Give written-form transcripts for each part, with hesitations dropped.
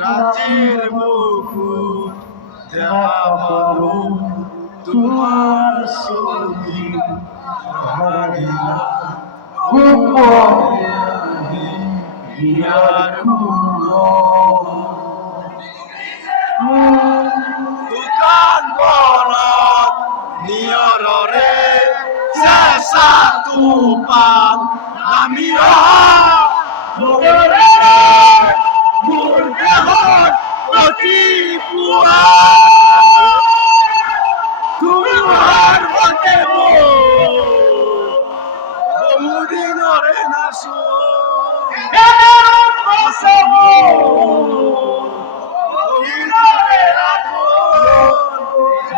রাতের বুকুর যাবো তোমার ছবি দোকান বনত নিয়ৰৰে চেঁচা তুফান নামি মোৰ দেহত অতি পুৱা তোমাৰ মতে বহুদিনৰে নাচো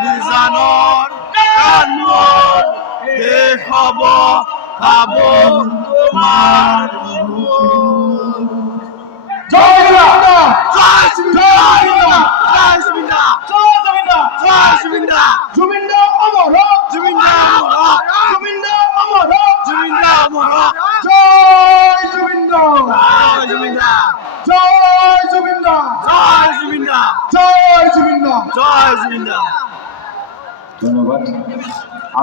নিজানৰ কাণৰ শেষ হ'ব পাব